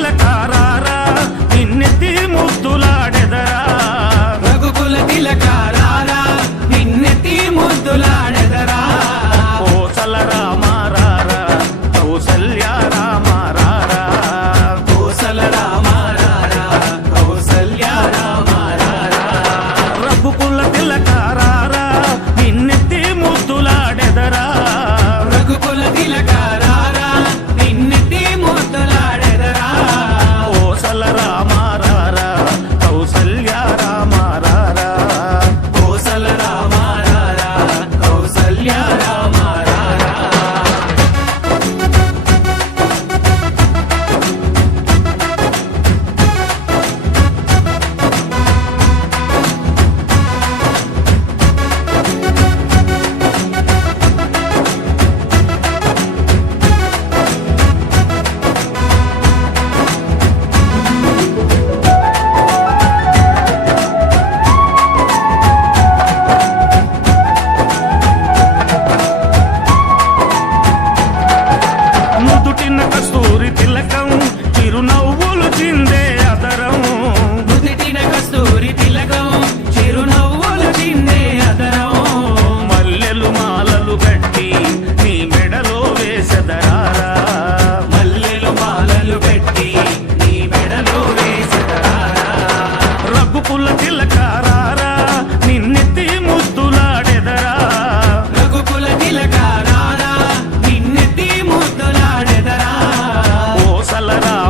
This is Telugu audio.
la go. చిన్న కస్తూరి తిలకం చిరునవ్వులు చిందే అదరం. ఉదిటిన కస్తూరి తిలకం చిరునవ్వులు చిందే అదరం. మల్లెలు మాలలు కట్టి నీ మెడలో వేసెదరారా. మల్లెలు మాలలు పెట్టి నీ మెడలో వేసెదరారా. రఘుకుల తిలకం కలరా